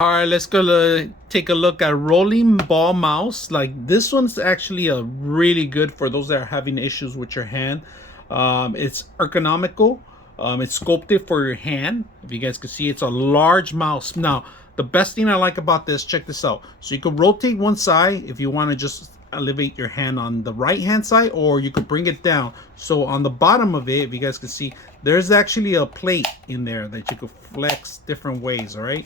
All right, let's go take a look at rolling ball mouse. Like this one's actually a really good for those that are having issues with your hand. It's ergonomical. It's sculpted for your hand. If you guys can see, it's a large mouse. Now, the best thing I like about this, check this out. So you can rotate one side if you want to just elevate your hand on the right hand side, or you could bring it down. So on the bottom of it, if you guys can see, there's actually a plate in there that you could flex different ways. All right.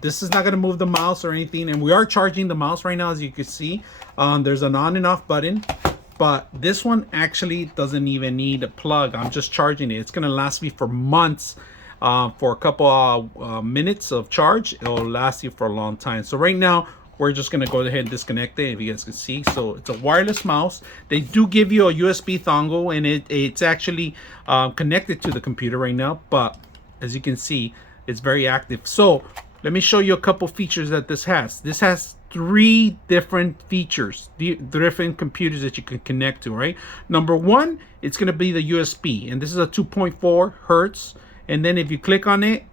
This is not going to move the mouse or anything, and we are charging the mouse right now, as you can see. There's an on and off button, but this one actually doesn't even need a plug. I'm just charging it. It's going to last me for months. For a couple minutes of charge, it'll last you for a long time. So right now we're just going to go ahead and disconnect it, if you guys can see. So it's a wireless mouse. They do give you a USB dongle, and it's actually connected to the computer right now, but as you can see, it's very active. So let me show you a couple features that this has. This has 3 different features, different computers that you can connect to, right? Number 1, it's going to be the USB, and this is a 2.4 hertz. And then if you click on it,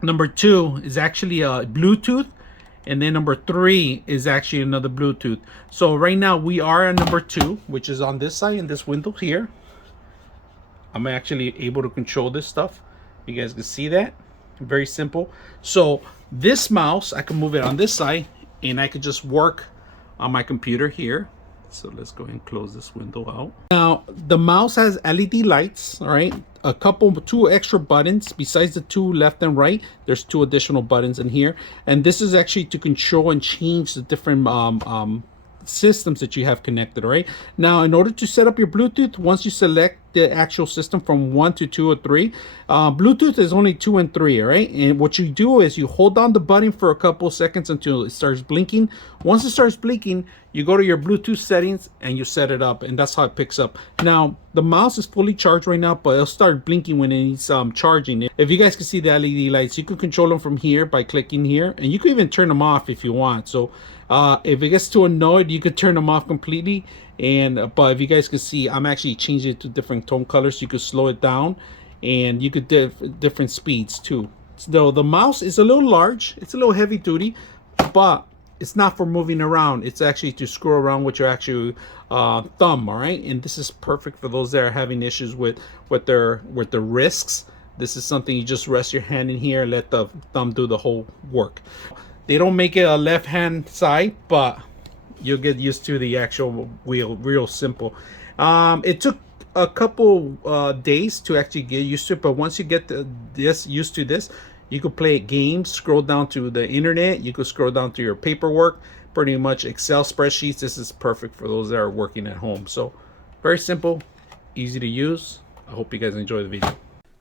number 2 is actually a Bluetooth, and then number 3 is actually another Bluetooth. So right now we are at number 2, which is on this side in this window here. I'm actually able to control this stuff. You guys can see that. Very simple. So this mouse, I can move it on this side, and I could just work on my computer here. So let's go ahead and close this window out. Now the mouse has LED lights, all right? 2 extra buttons besides the 2 left and right. There's 2 additional buttons in here, and this is actually to control and change the different systems that you have connected. All right, now in order to set up your Bluetooth, once you select the actual system from 1 to 2 or 3, Bluetooth is only 2 and 3. All right, and what you do is you hold down the button for a couple seconds until it starts blinking. Once it starts blinking, you go to your Bluetooth settings and you set it up, and that's how it picks up. Now the mouse is fully charged right now, but it'll start blinking when it needs charging. If you guys can see the LED lights, you can control them from here by clicking here, and you can even turn them off if you want. So if it gets too annoyed, you could turn them off completely. And but if you guys can see, I'm actually changing it to different tone colors. You could slow it down, and you could different speeds too. So the mouse is a little large, it's a little heavy duty, but it's not for moving around. It's actually to scroll around with your actual thumb. All right, and this is perfect for those that are having issues with their wrists. This is something you just rest your hand in here, let the thumb do the whole work. They don't make it a left hand side, but you'll get used to the actual wheel. Real simple. It took a couple days to actually get used to it, but once you get used to this, you could play games, scroll down to the internet, you could scroll down to your paperwork, pretty much Excel spreadsheets. This is perfect for those that are working at home. So very simple, easy to use. I hope you guys enjoy the video.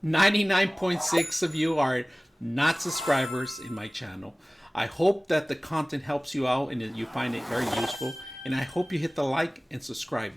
99.6 of you are not subscribers in my channel. I hope that the content helps you out and that you find it very useful, and I hope you hit the like and subscribe.